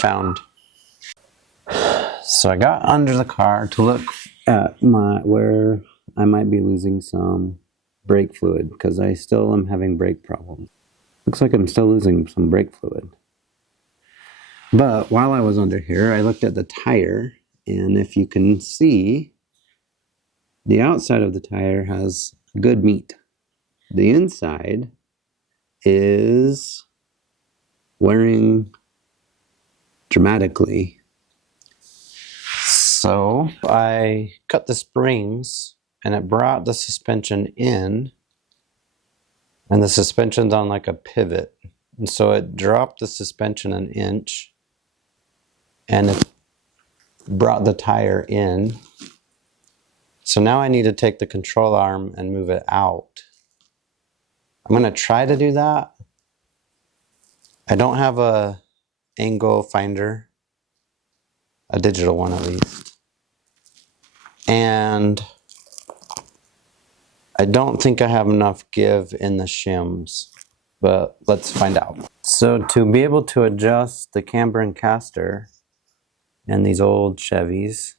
found. So I got under the car to look at where I might be losing some brake fluid, because I still am having brake problems. Looks like I'm still losing some brake fluid. But while I was under here, I looked at the tire, and if you can see, the outside of the tire has good meat. The inside is wearing dramatically. So I cut the springs and it brought the suspension in, and the suspension's on like a pivot. And so it dropped the suspension an inch and it brought the tire in. So now I need to take the control arm and move it out. I'm going to try to do that. I don't have a angle finder, a digital one at least. And I don't think I have enough give in the shims, but let's find out. So to be able to adjust the camber and caster in these old Chevys,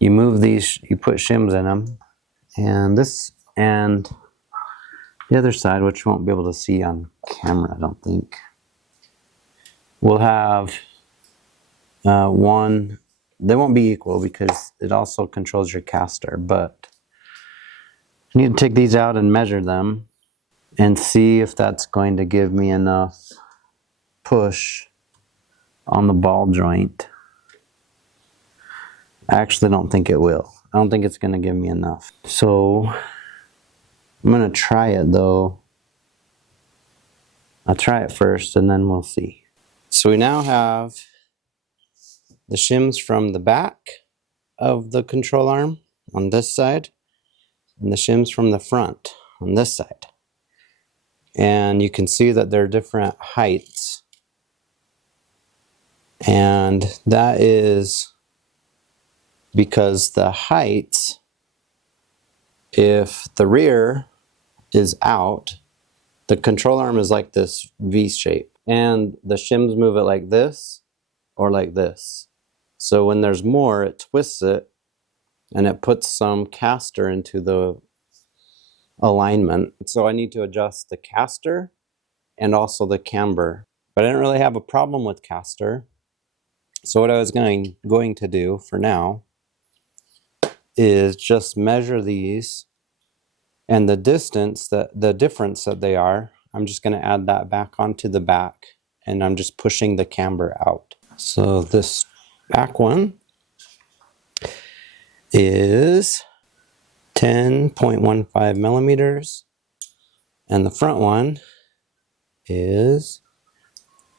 you move these, you put shims in them, and this and the other side, which you won't be able to see on camera, I don't think, will have one. They won't be equal because it also controls your caster, but I need to take these out and measure them and see if that's going to give me enough push on the ball joint. I actually don't think it will. I don't think it's going to give me enough. So I'm going to try it though. I'll try it first and then we'll see. So we now have the shims from the back of the control arm on this side and the shims from the front on this side. And you can see that they're different heights. And that is because the heights, if the rear is out, the control arm is like this V shape. And the shims move it like this or like this. So when there's more, it twists it and it puts some caster into the alignment. So I need to adjust the caster and also the camber. But I didn't really have a problem with caster. So what I was going to do for now is just measure these, and the distance, the difference that they are, I'm just going to add that back onto the back, and I'm just pushing the camber out. So this back one is 10.15 millimeters, and the front one is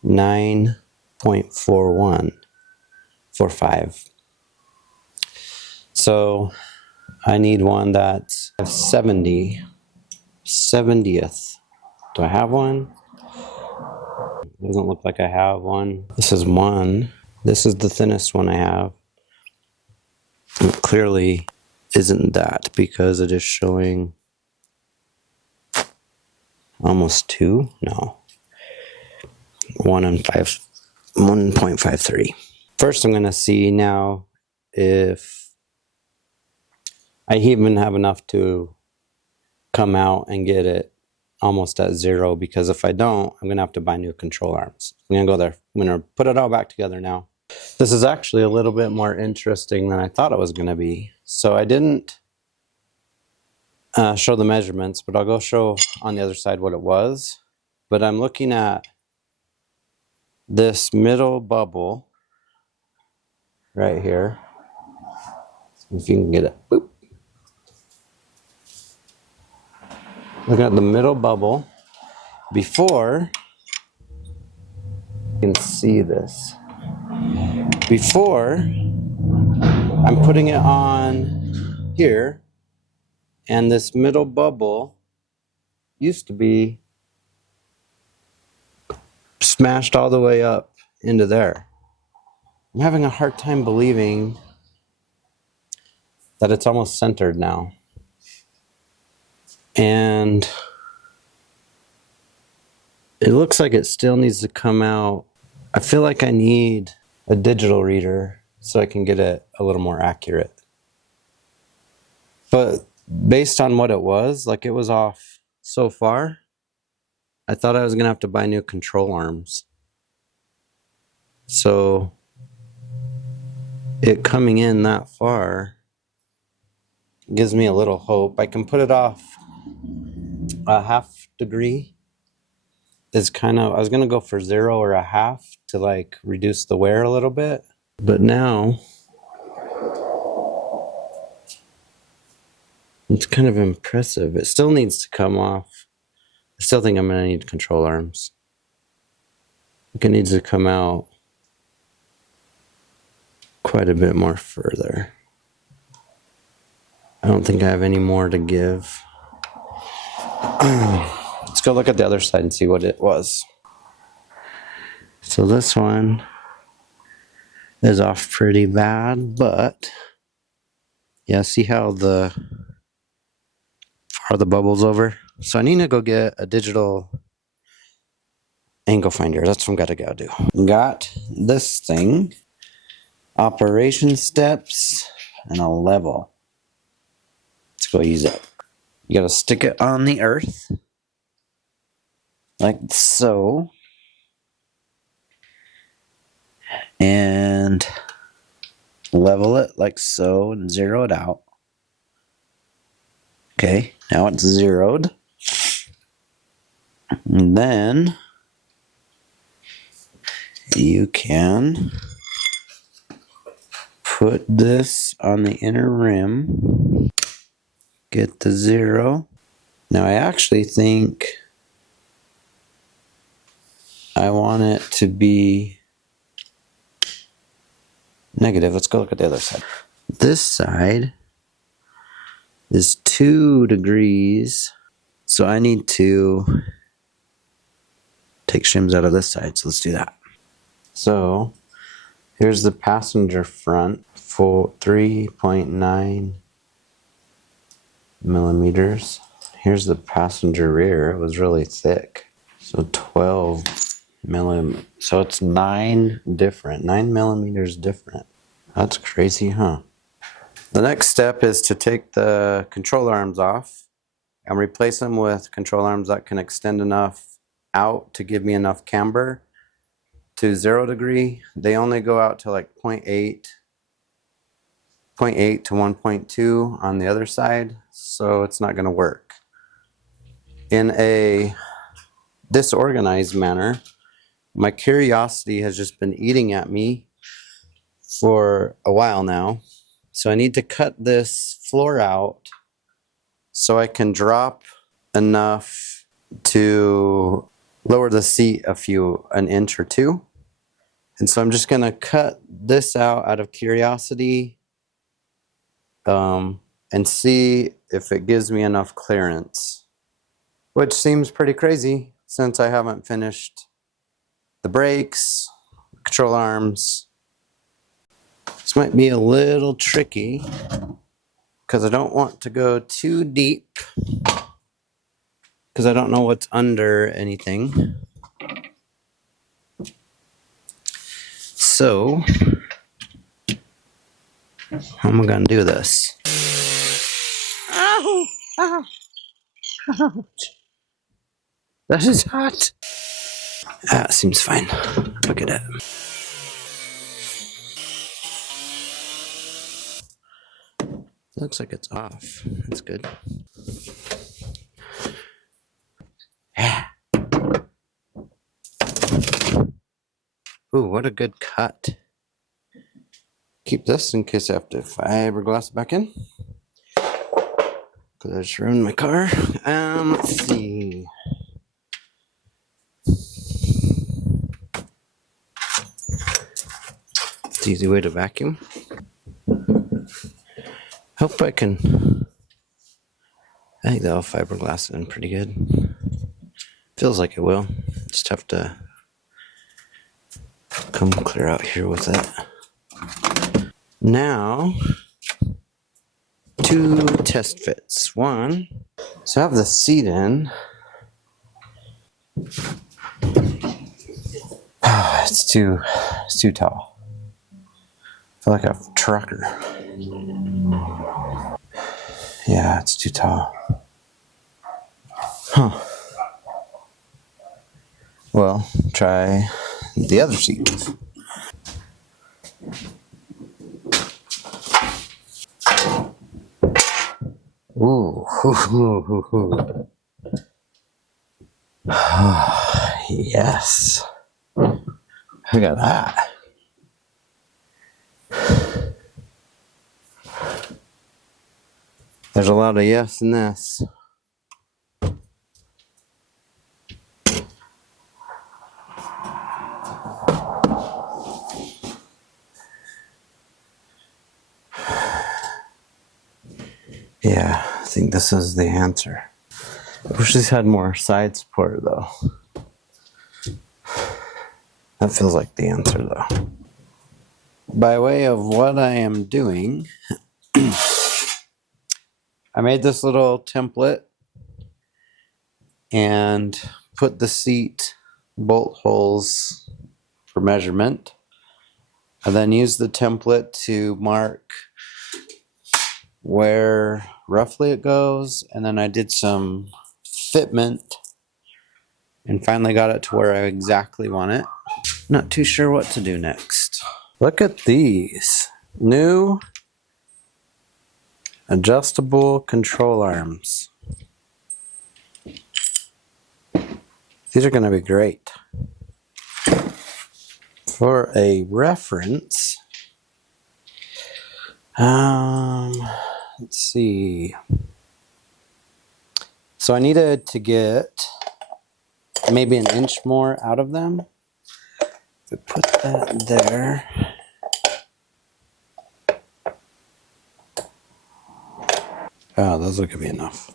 9.4145. So I need one that's 70th. Do I have one? Doesn't look like I have one. This is one. This is the thinnest one I have. It clearly isn't that because it is showing almost 2. No. 1.53. First, I'm going to see now if I even have enough to come out and get it almost at 0, because if I don't, I'm going to have to buy new control arms. I'm going to go there. I'm going to put it all back together now. This is actually a little bit more interesting than I thought it was going to be. So I didn't show the measurements, but I'll go show on the other side what it was. But I'm looking at this middle bubble right here. If you can get it. Boop. Look at the middle bubble. Before, you can see this. Before, I'm putting it on here, and this middle bubble used to be smashed all the way up into there. I'm having a hard time believing that it's almost centered now. And it looks like it still needs to come out I feel like I need a digital reader so I can get it a little more accurate. But based on what it was, like it was off so far, I thought I was gonna have to buy new control arms. So it coming in that far gives me a little hope. I can put it off a half degree. Is kind of, I was gonna go for 0 or a half to like reduce the wear a little bit, but now it's kind of impressive. It still needs to come off. I still think I'm gonna need control arms. I think it needs to come out quite a bit more further. I don't think I have any more to give. Let's go look at the other side and see what it was. So this one is off pretty bad, but yeah, see how the bubbles over? So I need to go get a digital angle finder. That's what I'm gotta go do. Got this thing, operation steps, and a level. Let's go use it. You gotta stick it on the earth, like so, and level it like so, and zero it out. Okay, now it's zeroed. And then you can put this on the inner rim, get the 0. Now I actually think I want it to be negative. Let's go look at the other side. This side is 2 degrees, so I need to take shims out of this side, so let's do that. So here's the passenger front, for 3.9 millimeters. Here's the passenger rear. It was really thick, so 12 millimeters. So it's 9 millimeters different. That's crazy, huh? The next step is to take the control arms off and replace them with control arms that can extend enough out to give me enough camber to 0 degree. They only go out to like 0.8 to 1.2 on the other side, so it's not going to work. In a disorganized manner, my curiosity has just been eating at me for a while now. So I need to cut this floor out so I can drop enough to lower the seat an inch or 2. And so I'm just gonna cut this out of curiosity and see if it gives me enough clearance, which seems pretty crazy since I haven't finished the brakes, control arms. This might be a little tricky because I don't want to go too deep because I don't know what's under anything. So, how am I going to do this? Ow! Ow! Ouch! That is hot! That seems fine. Look at it. Looks like it's off. That's good. Yeah. Ooh, what a good cut. Keep this in case I have to fiberglass it back in. Because I just ruined my car. Let's see. It's an easy way to vacuum. Hope I can. I think that'll fiberglass it in pretty good. Feels like it will. Just have to come clear out here with it. Now, 2 test fits. One, so I have the seat in. It's too tall. I feel like a trucker. Yeah, it's too tall. Huh. Well, try the other seat. Ooh. Yes. Look at that. There's a lot of yes in this. Yeah, I think this is the answer. I wish this had more side support though. That feels like the answer though. By way of what I am doing, I made this little template and put the seat bolt holes for measurement. I then used the template to mark where roughly it goes, and then I did some fitment and finally got it to where I exactly want it. Not too sure what to do next. Look at these new adjustable control arms. These are going to be great. For a reference, let's see. So I needed to get maybe an inch more out of them. If we put that there. Oh, those are going to be enough.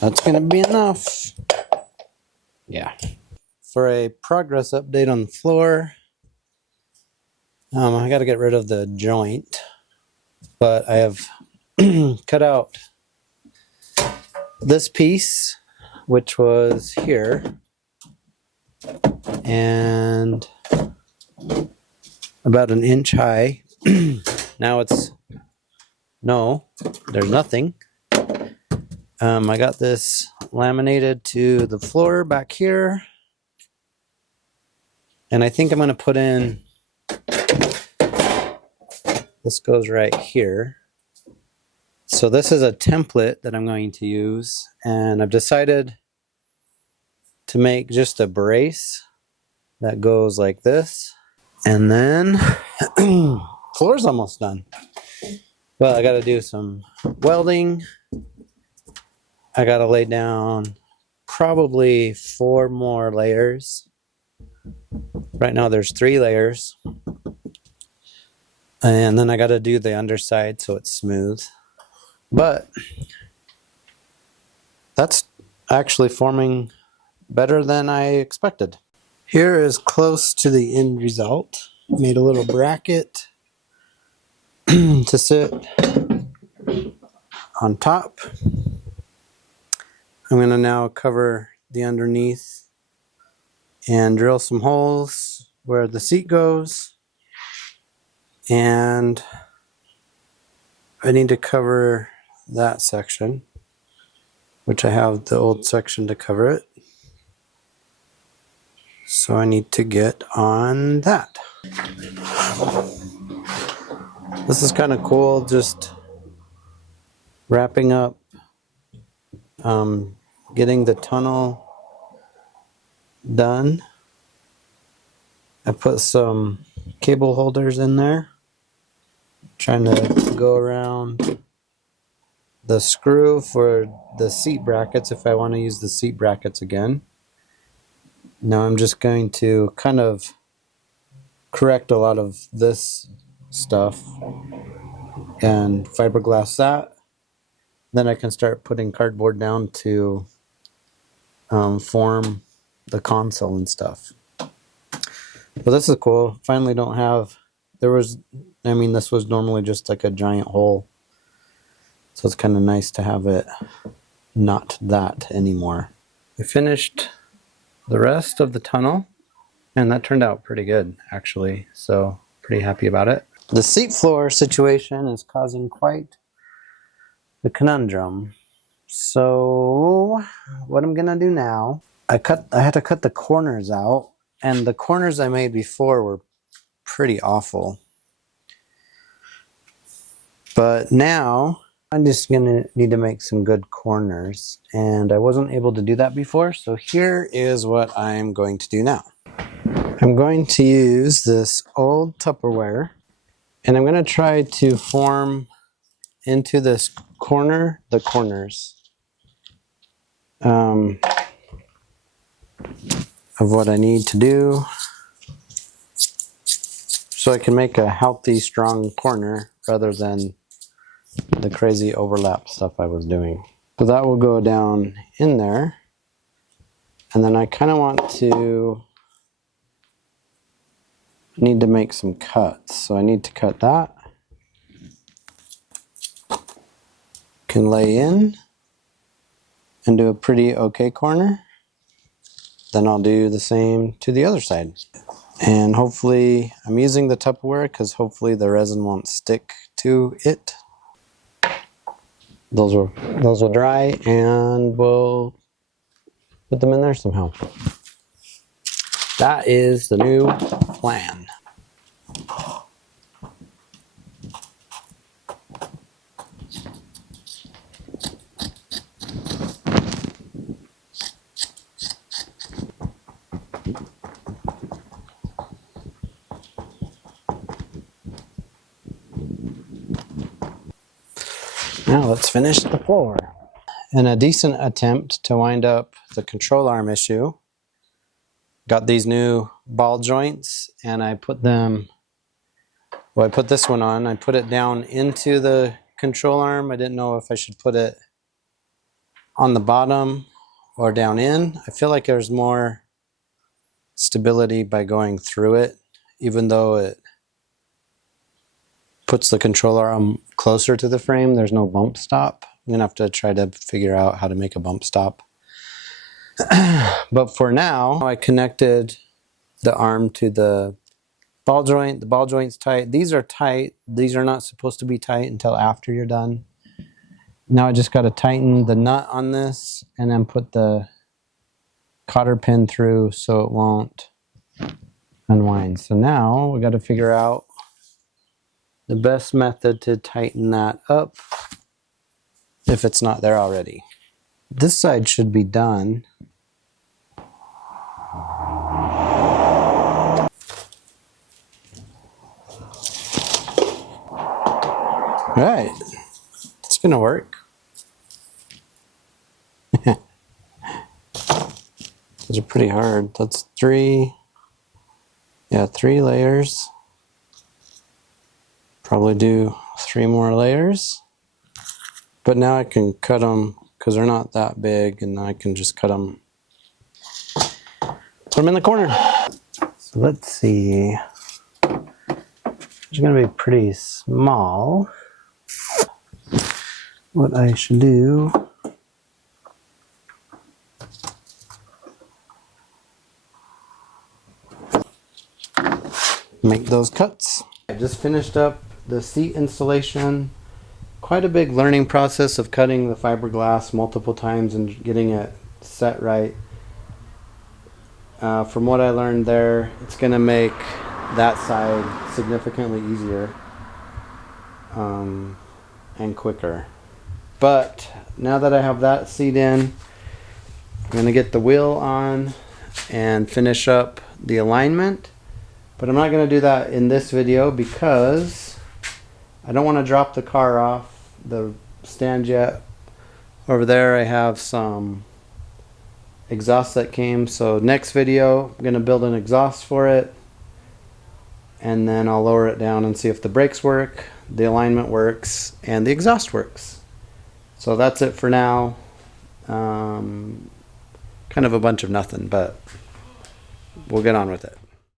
That's going to be enough. Yeah. For a progress update on the floor, I got to get rid of the joint, but I have cut out this piece, which was here, and about an inch high. Now it's, no, there's nothing. I got this laminated to the floor back here, and I think I'm going to put in, this goes right here. So this is a template that I'm going to use, and I've decided to make just a brace that goes like this. And then, floor's almost done. Well, I got to do some welding. I got to lay down probably 4 more layers. Right now there's 3 layers. And then I got to do the underside so it's smooth. But that's actually forming better than I expected. Here is close to the end result. Made a little bracket to sit on top. I'm going to now cover the underneath and drill some holes where the seat goes. And I need to cover that section, which I have the old section to cover it. So I need to get on that. This is kind of cool, just wrapping up, getting the tunnel done. I put some cable holders in there, trying to go around the screw for the seat brackets if I want to use the seat brackets again. Now I'm just going to kind of correct a lot of this stuff and fiberglass that. Then I can start putting cardboard down to form the console and stuff. But this is cool. Finally don't have, this was normally just like a giant hole. So it's kind of nice to have it not that anymore. I finished the rest of the tunnel. And that turned out pretty good, actually. So pretty happy about it. The seat floor situation is causing quite the conundrum. So what I'm gonna do now, I had to cut the corners out, and the corners I made before were pretty awful. But now I'm just gonna need to make some good corners, and I wasn't able to do that before, so here is what I'm going to do now. I'm going to use this old Tupperware, and I'm gonna try to form into this corner the corners of what I need to do so I can make a healthy, strong corner rather than the crazy overlap stuff I was doing. So that will go down in there, and then I kind of need to make some cuts. So I need to cut that. Can lay in and do a pretty okay corner. Then I'll do the same to the other side. And hopefully, I'm using the Tupperware because hopefully the resin won't stick to it. Those will dry, and we'll put them in there somehow. That is the new plan. Now let's finish the floor. In a decent attempt to wind up the control arm issue, got these new ball joints, and I put them, well, I put this one on. I put it down into the control arm. I didn't know if I should put it on the bottom or down in. I feel like there's more stability by going through it, even though it puts the control arm closer to the frame. There's no bump stop. I'm gonna have to try to figure out how to make a bump stop. But for now, I connected the arm to the ball joint. The ball joint's tight. These are tight. These are not supposed to be tight until after you're done. Now I just got to tighten the nut on this and then put the cotter pin through so it won't unwind. So now we got to figure out the best method to tighten that up if it's not there already. This side should be done. All right, it's gonna work. Those are pretty hard. That's 3 layers. Probably do 3 more layers. But now I can cut them because they're not that big, and I can just cut them. Put them in the corner. So let's see. It's gonna be pretty small. What I should do, make those cuts. I just finished up the seat installation. Quite a big learning process of cutting the fiberglass multiple times and getting it set right. From what I learned there, it's going to make that side significantly easier and quicker. But now that I have that seat in, I'm going to get the wheel on and finish up the alignment. But I'm not going to do that in this video because I don't want to drop the car off the stand yet. Over there I have some exhaust that came, so next video I'm going to build an exhaust for it, and then I'll lower it down and see if the brakes work, the alignment works, and the exhaust works. So that's it for now. Kind of a bunch of nothing, but we'll get on with it.